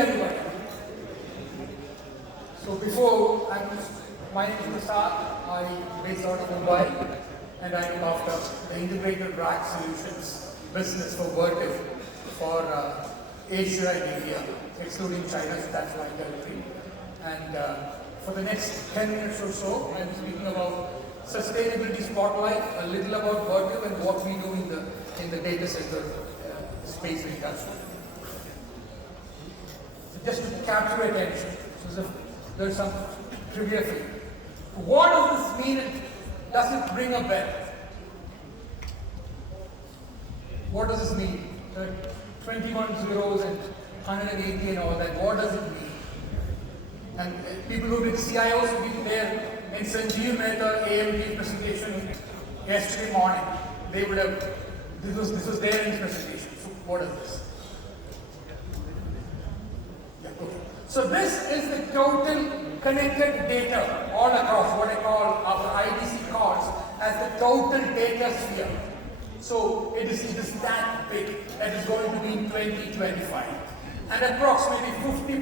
everybody. So my name is Prasad. I'm based out of Mumbai, and I look after the integrated rack solutions business for Vertiv for Asia and India, excluding China, so that's my territory. And for the next 10 minutes or so, I'm speaking about sustainability spotlight, a little about Vertiv and what we do in the data center space industry. Just to capture attention, so there's some trivia for you. What does this mean, and does it ring a bell? What does this mean? 21 zeros and 180 and all that, what does it mean? And people who did CIOs will be there in Sanjeev Mehta AMD presentation yesterday morning. They would have, this was there in his presentation. So what is this? So this is the total connected data all across what I call our IDC calls as the total data sphere. So it is that big that is going to be in 2025. And approximately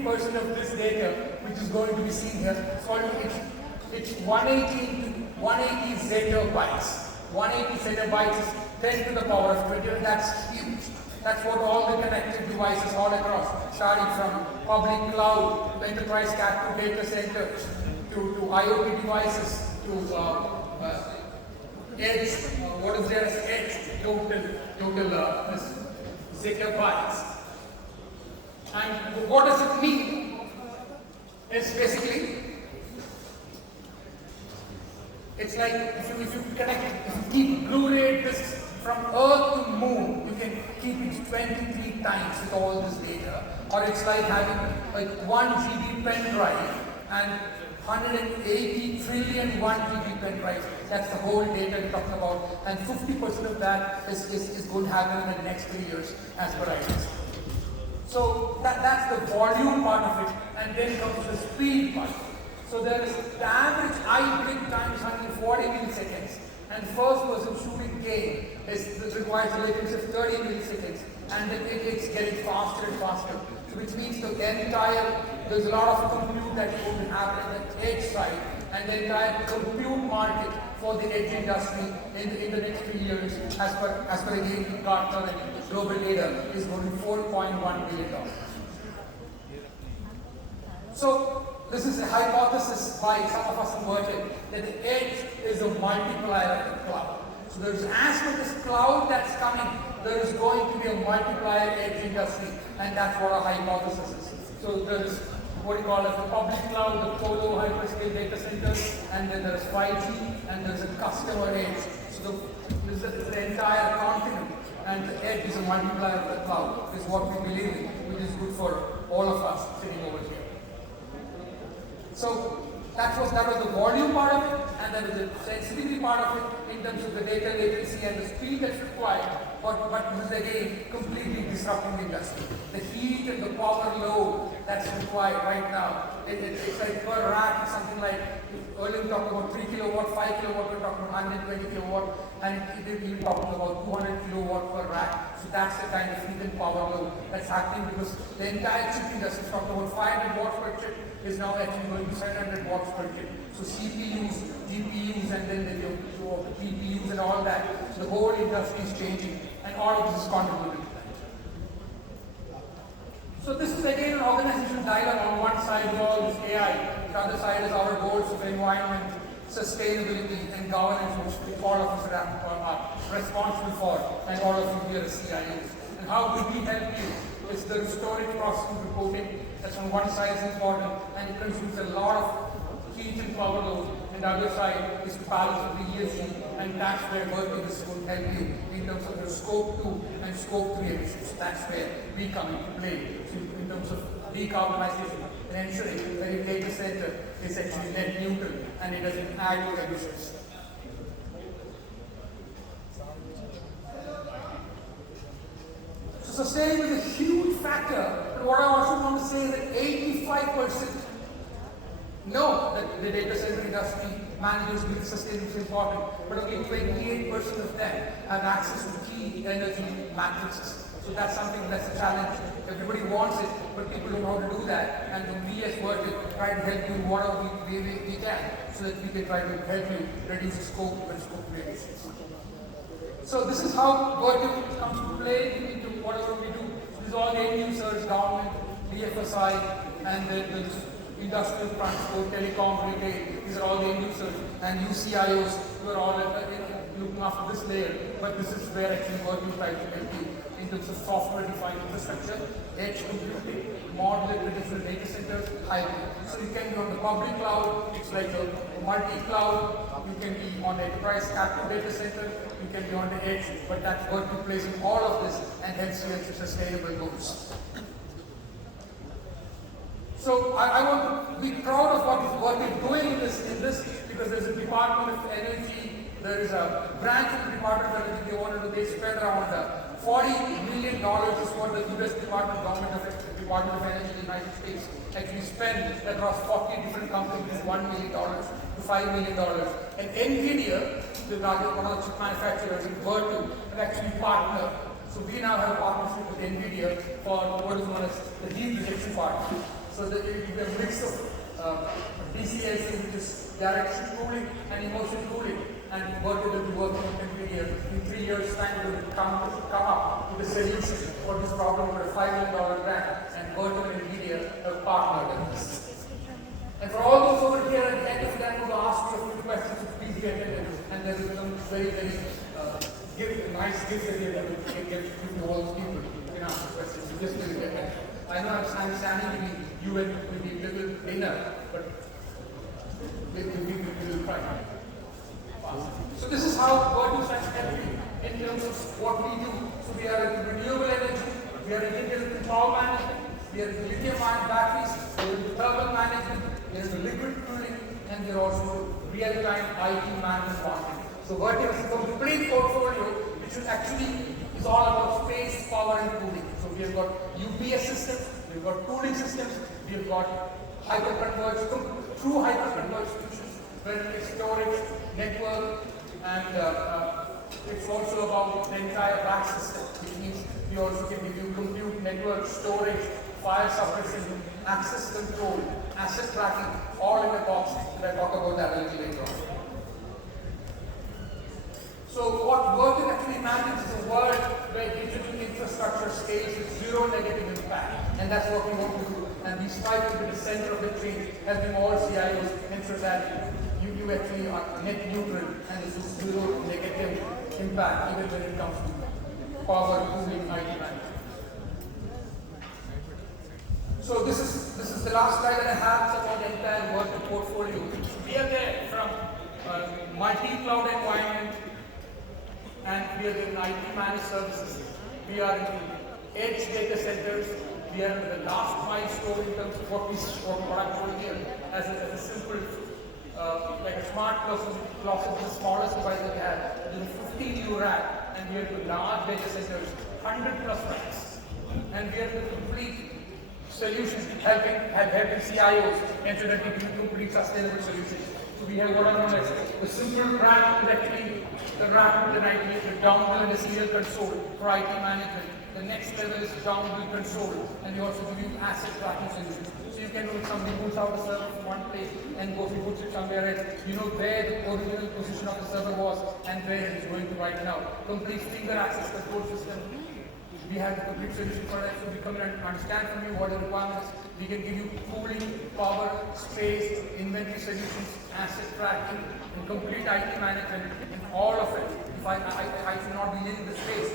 50% of this data, which is going to be seen here, it's 180 zettabytes. 180 zettabytes is 10 to the power of 20, and that's huge. That's what all the connected devices all across, starting from public cloud, enterprise cat to data centers, to IoT devices, to edge, what is there as edge, total zettabytes. And what does it mean? It's basically, it's like if you connect it, if you keep Blu-ray discs from Earth to Moon, you can keep it 23 times with all this data. Or it's like having like 1 GB pen drive and 180 trillion 1 GB pen drives. That's the whole data we're talking about. And 50% of that is going to happen in the next 3 years as per IDC. So that's the volume part of it, and then comes the speed part. So there is the average I-bit time is 140 milliseconds, and first person shooting game requires a latency of 30 milliseconds, and then it's getting faster and faster. So which means there's a lot of compute that is going to happen at the edge side, and the entire compute market for the edge industry in the next 3 years, as per again Gartner and global data, is going to be $4.1 billion. So this is a hypothesis by some of us in Vertiv that the edge is a multiplier of the cloud. So there's as per this cloud that's coming, there is going to be a multiplier edge industry, and that's what our hypothesis is. So there is what we call as the public cloud, the colo hyperscale data centers, and then there's 5G, and there's a customer edge. So this is the entire continent, and the edge is a multiplier of the cloud, is what we believe in, which is good for all of us sitting over here. So that was the volume part of it, and then the sensitivity part of it in terms of the data latency and the speed that's required. But this is again completely disrupting the industry. The heat and the power load that's required right now, it's like per rack, something like, earlier we talked about 3 kilowatt, 5 kilowatt, we're talking about 120 kilowatt, and we're talking about 200 kilowatt per rack. So that's the kind of heat and power load that's happening, because the entire chip industry is talking about 500 watts per chip, is now actually going to 700 watts per chip. So CPUs, GPUs, and then the PPUs and all that. So the whole industry is changing, and all of this is contributing to that. So this is again an organizational dialogue. On one side is all this AI, the other side is our goals of environment, sustainability, and governance, which all of us are responsible for, and all of you here as CIOs. And how will we help you? It's the storage processing reporting. That's on one side is important, and it consumes a lot of heat and power load. And the other side is to balance of the ESG, and that's where Vertiv is going to help you in terms of your scope 2 and scope 3 emissions. That's where we come into play. So in terms of decarbonization and ensuring that your data center is actually net neutral and it doesn't add to emissions. So sustainability is a huge factor. But what I also want to say is that 85% know that the data center industry managers believe sustainability is important, but only 28% of them have access to key energy matrices. So that's something that's a challenge. Everybody wants it, but people don't know how to do that. And then we as Vertiv try to help you in whatever we can, so that we can try to help you reduce the scope when scope variations. So this is how Vertiv comes to play into whatever we do. This is all the end users, government, BFSI, and the industrial transport, telecom, retail. These are all the end users, and you CIOs who are all looking after this layer. But this is where actually Vertiv tries to help you in terms of software-defined infrastructure, edge computing, modular traditional data centers, hybrid. So you can be on the public cloud, it's like a multi-cloud. You can be on the enterprise captive data center, you can be on the edge, but that's Vertiv plays in all of this and helps you achieve sustainable goals. So I want to be proud of what we're doing in this, because there's a Department of Energy, there is a branch of the Department of Energy, they spend around $40 million is what the US Department of Energy in the United States actually spend across 40 different companies, $1 million to $5 million. And NVIDIA, one of the chip manufacturers in Vertiv, have actually partnered. So we now have a partnership with NVIDIA for what is known as the heat rejection part. So the mix of DCLC, which is direction cooling and immersion cooling, and Vertiv will be working with NVIDIA in 3 years' time to come up with a solution for this problem for a $5 million grant, and Vertiv and NVIDIA have partnered in this. And for all those over here at the end of that, I'm going to ask you a few questions, so please get in, and there will some very, very nice gifts that you can give to all the people who can ask questions. So just really get in. I know I'm standing between you and maybe a little dinner, but maybe we will try. So this is how Vertiv tries to help you in terms of what we do. So we are in renewable energy, we are in intelligent power management, we are in lithium-ion batteries, we are in thermal management, we are in liquid cooling, and we are also real-time IT management monitoring. So Vertiv is a complete portfolio which is all about space, power, and cooling. So we have got UPS systems, we have got cooling systems, we have got hyper-converged, true hyper-converged solutions, where it's storage, network, and it's also about the entire back system, which means we also can give you compute, network, storage, fire suppression, access control, asset tracking, all in a box, and I'll talk about that a little later on. So what Vertiv actually manages is a world where digital infrastructure scales with zero negative impact, and that's what we want to do. And we strive to be the center of the change, helping all CIOs ensure that you actually are net neutral and this is zero negative impact, even when it comes to power, cooling, IT management. So this is the last slide that I have about the entire Vertiv portfolio. We are there from multi-cloud environment, and we are in IT managed services. We are in edge data centers. We are in the last milestone in terms of what I'm showing here as a simple, like a smart closet, the smallest device that we have. It is a 15U rack, and we are in large data centers, 100 plus racks. And we are the complete solutions helping CIOs ensure that we do complete sustainable solutions. So we have what are known as the simple rack, directly the rack with the IT, the dongle and the serial console for IT management. The next level is dongle console, and we also give you asset tracking solutions. So you can do something moves out the server from one place and goes and puts it somewhere else. You know where the original position of the server was and where it is going to right now. Complete finger access control system. We have the complete solution for that, so we come and understand from you what the requirements. We can give you cooling, power, space, inventory solutions, asset tracking, and complete IT management, and all of it. If I should not be leading the space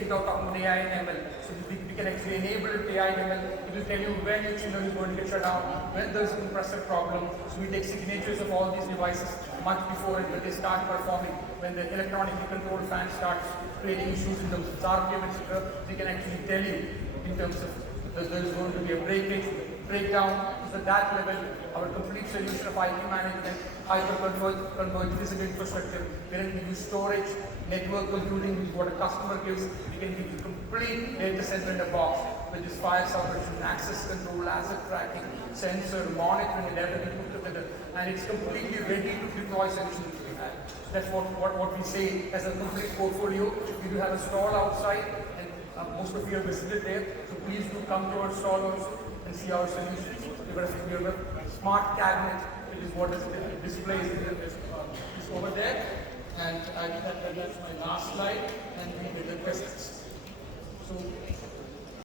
without talking about AI and ML. So we can actually enable AI and ML. It will tell you when your channel is going to get shut down, when there is a compressor problem. So we take signatures of all these devices much before it, when they start performing, when the electronically controlled fan starts creating issues in terms of RPM, etc. We can actually tell you in terms of there is going to be a breakdown. So at that level, our complete solution of IT management, hyper-converged physical infrastructure, where we use storage, network computing, which is what a customer gives. We can give you complete data center in a box, which is fire suppression, access control, asset tracking, sensor, monitoring, and everything put together. And it's completely ready to deploy solutions we have. That's what we say as a complete portfolio. We do have a stall outside, and Most of you have visited there, so please do come to our stall also and see our solutions. We have a smart cabinet, which is what is displays is over there. And that's my last slide, and we did the questions. So